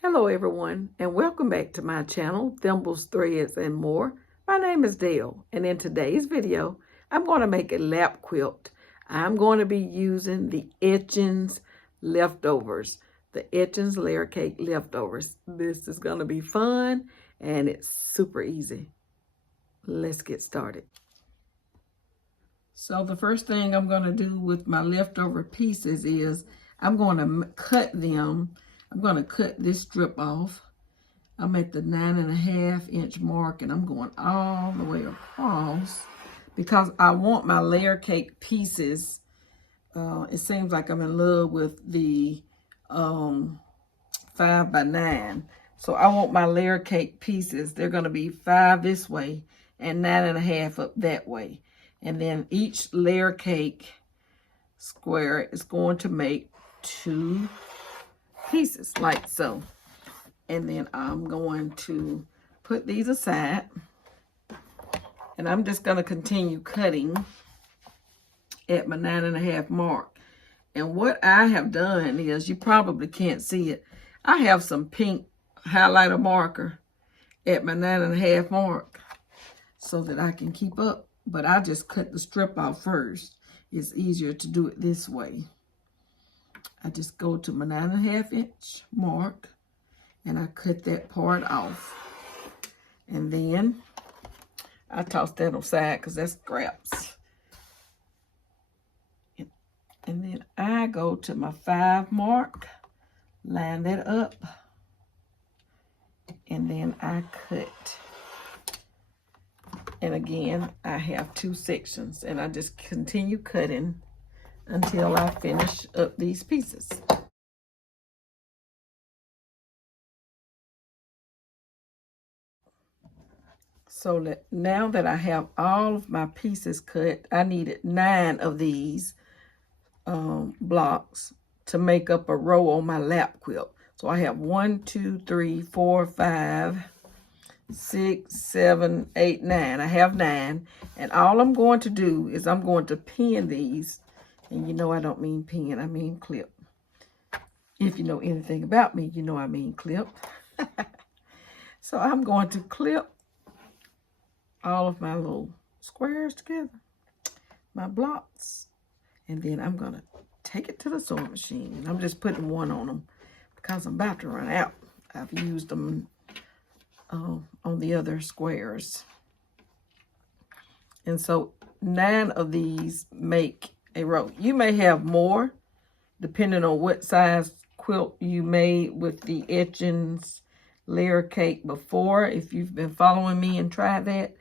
Hello everyone, and welcome back to my channel, Thimbles, Threads, and More. My name is Dale, and in today's video, I'm going to make a lap quilt. I'm going to be using the Etchings leftovers, the Etchings layer cake leftovers. This is going to be fun, and it's super easy. Let's get started. So the first thing I'm going to do with my leftover pieces is I'm going to cut them. I'm going to cut this strip off. I'm at the 9.5 inch mark and I'm going all the way across because I want my layer cake pieces. It seems like I'm in love with the 5x9. So I want my layer cake pieces. They're going to be 5 this way and 9.5 up that way. And then each layer cake square is going to make 2 pieces like so. And then I'm going to put these aside and I'm just going to continue cutting at my 9.5 mark. And what I have done is, you probably can't see it, I have some pink highlighter marker at my 9.5 mark so that I can keep up, but I just cut the strip off first. It's easier to do it this way. I just go to my 9.5 inch mark and I cut that part off. And then I toss that aside because that's scraps. And then I go to my 5 mark, line that up, and then I cut. And again, I have 2 sections and I just continue cutting until I finish up these pieces. So now that I have all of my pieces cut, I needed 9 of these blocks to make up a row on my lap quilt. So I have 1, 2, 3, 4, 5, 6, 7, 8, 9. I have 9. And all I'm going to do is I'm going to pin these. And you know I don't mean pin, I mean clip. If you know anything about me, you know I mean clip. So I'm going to clip all of my little squares together, my blocks. And then I'm going to take it to the sewing machine. And I'm just putting 1 on them because I'm about to run out. I've used them on the other squares. And so 9 of these make a row. You may have more depending on what size quilt you made with the Etchings layer cake before, if you've been following me and tried that,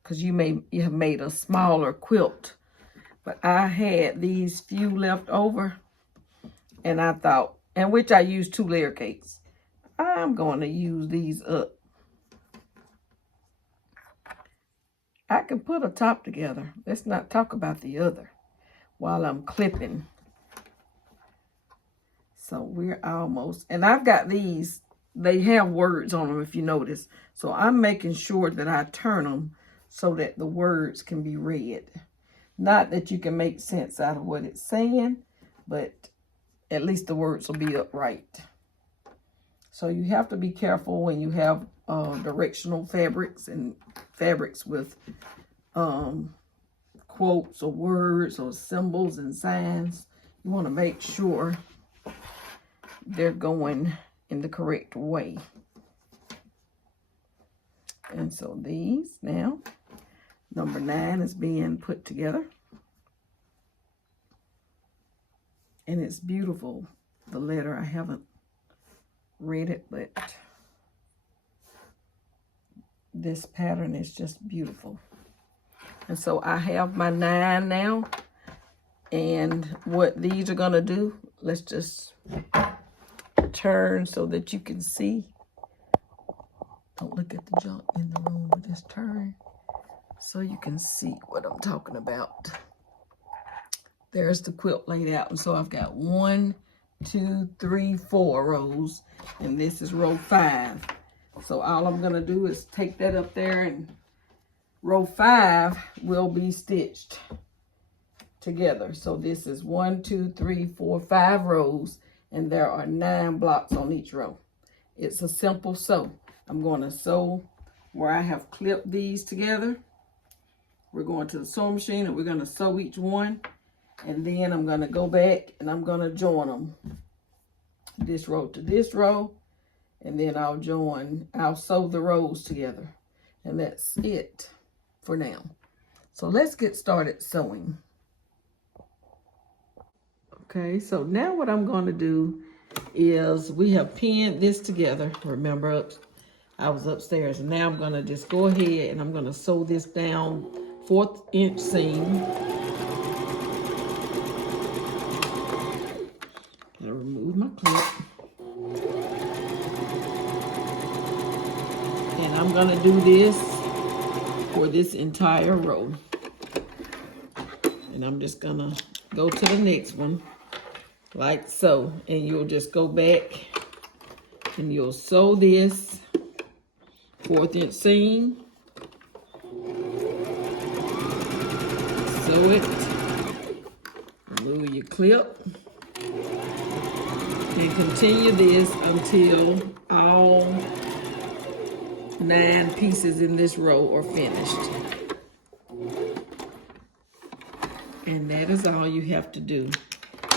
because you have made a smaller quilt. But I had these few left over and I thought, and which I used 2 layer cakes, I'm going to use these up. I can put a top together. Let's not talk about the other while I'm clipping. So we're almost, and I've got these, they have words on them if you notice. So I'm making sure that I turn them so that the words can be read. Not that you can make sense out of what it's saying, but at least the words will be upright. So you have to be careful when you have directional fabrics and fabrics with quotes or words or symbols and signs. You want to make sure they're going in the correct way. And so these now, number 9 is being put together. And it's beautiful, the letter. I haven't read it, but this pattern is just beautiful. And so I have my 9 now. And what these are going to do, let's just turn so that you can see. Don't look at the junk in the room, but just turn so you can see what I'm talking about. There's the quilt laid out. And so I've got 1, 2, 3, 4 rows. And this is row 5. So all I'm going to do is take that up there, and row 5 will be stitched together. So this is 1, 2, 3, 4, 5 rows. And there are 9 blocks on each row. It's a simple sew. I'm going to sew where I have clipped these together. We're going to the sewing machine and we're going to sew each one. And then I'm going to go back and I'm going to join them. This row to this row. And then I'll sew the rows together. And that's it for now. So let's get started sewing. Okay, so now what I'm going to do is we have pinned this together. Remember, I was upstairs. And now I'm going to just go ahead and I'm going to sew this down 1/4 inch seam. I'll remove my clip. And I'm going to do this for this entire row. And I'm just going to go to the next one like so. And you'll just go back and you'll sew this 1/4 inch seam. Sew it. Remove your clip. And continue this until all 9 pieces in this row are finished. And that is all you have to do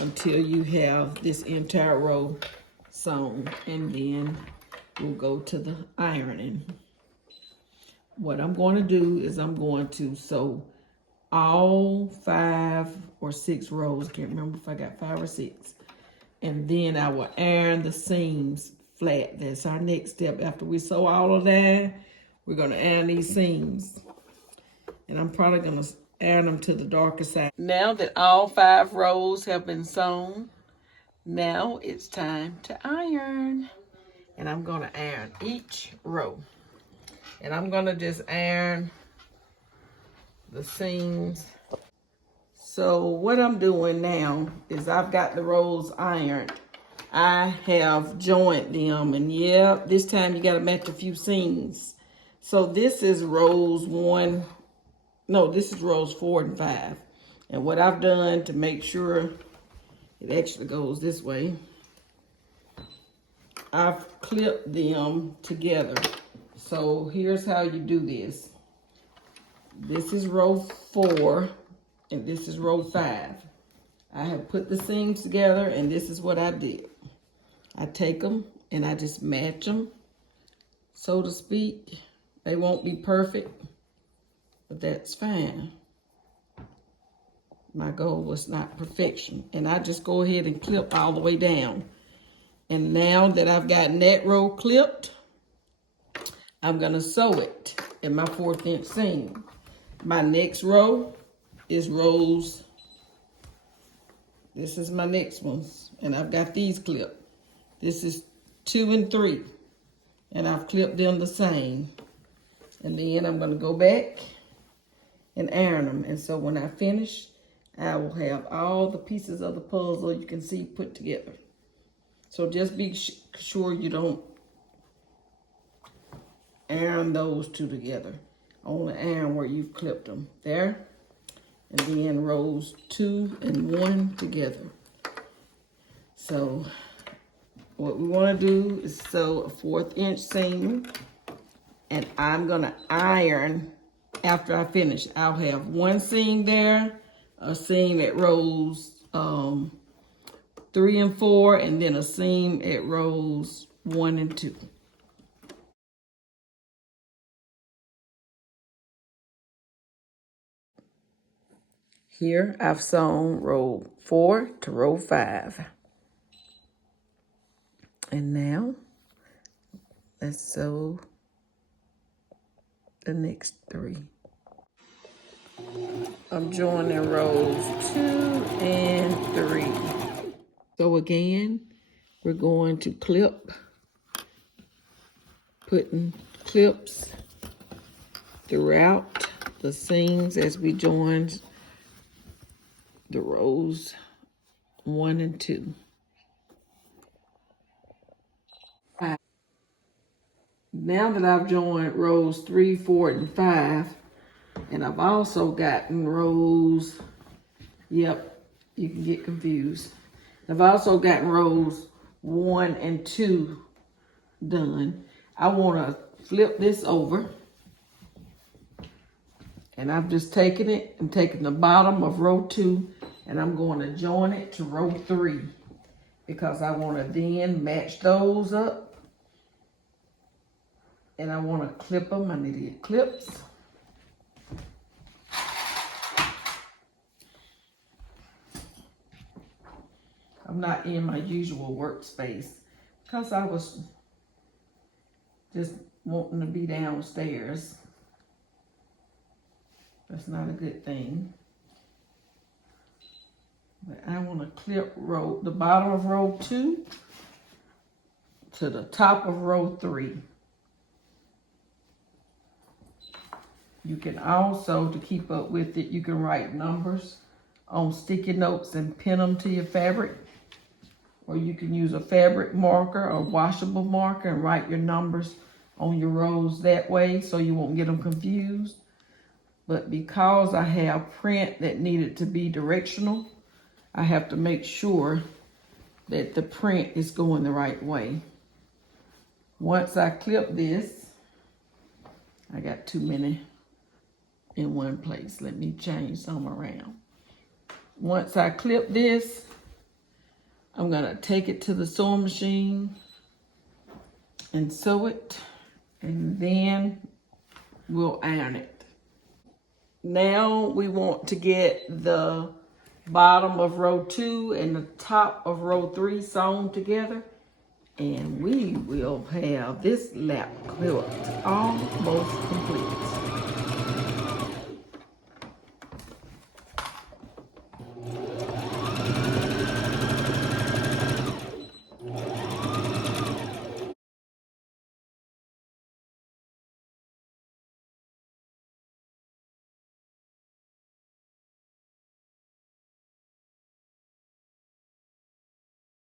until you have this entire row sewn. And then we'll go to the ironing. What I'm going to do is I'm going to sew all 5 or 6 rows. I can't remember if I got 5 or 6. And then I will iron the seams flat. That's our next step. After we sew all of that, we're going to iron these seams. And I'm probably going to iron them to the darker side. Now that all 5 rows have been sewn, now it's time to iron. And I'm going to iron each row. And I'm going to just iron the seams. So what I'm doing now is I've got the rows ironed. I have joined them, and yeah, this time you got to match a few seams. So this is rows 4 and 5. And what I've done to make sure it actually goes this way, I've clipped them together. So here's how you do this. This is row 4. And this is row 5. I have put the seams together, and this is what I did. I take them and I just match them, so to speak. They won't be perfect, but that's fine. My goal was not perfection. And I just go ahead and clip all the way down. And now that I've gotten that row clipped, I'm going to sew it in my 1/4 inch seam. My next row is rows. This is my next ones, and I've got these clipped. This is 2 and 3, and I've clipped them the same. And then I'm going to go back and iron them. And so when I finish, I will have all the pieces of the puzzle you can see put together. So just be sure you don't iron those 2 together. Only iron where you've clipped them. There. And then rows 2 and 1 together. So what we want to do is sew a 1/4 inch seam. And I'm going to iron after I finish. I'll have 1 seam there, a seam at rows 3 and 4, and then a seam at rows 1 and 2. Here I've sewn row 4 to row 5. And now let's sew the next 3. I'm joining rows 2 and 3. So again, we're going to clip, putting clips throughout the seams as we join the rows 1 and 2. Now that I've joined rows 3, 4, and 5, and I've also gotten rows, yep, you can get confused. I've also gotten rows 1 and 2 done, I want to flip this over. And I've just taken it and taken the bottom of row 2 and I'm going to join it to row 3 because I want to then match those up. And I want to clip them. I need to get clips. I'm not in my usual workspace because I was just wanting to be downstairs. That's not a good thing. But I want to clip the bottom of row 2 to the top of row 3. You can also, to keep up with it, you can write numbers on sticky notes and pin them to your fabric. Or you can use a fabric marker or washable marker and write your numbers on your rows that way so you won't get them confused. But because I have print that needed to be directional, I have to make sure that the print is going the right way. Once I clip this, I got too many in one place. Let me change some around. Once I clip this, I'm gonna take it to the sewing machine and sew it, and then we'll iron it. Now we want to get the bottom of row 2 and the top of row 3 sewn together, and we will have this lap quilt almost complete.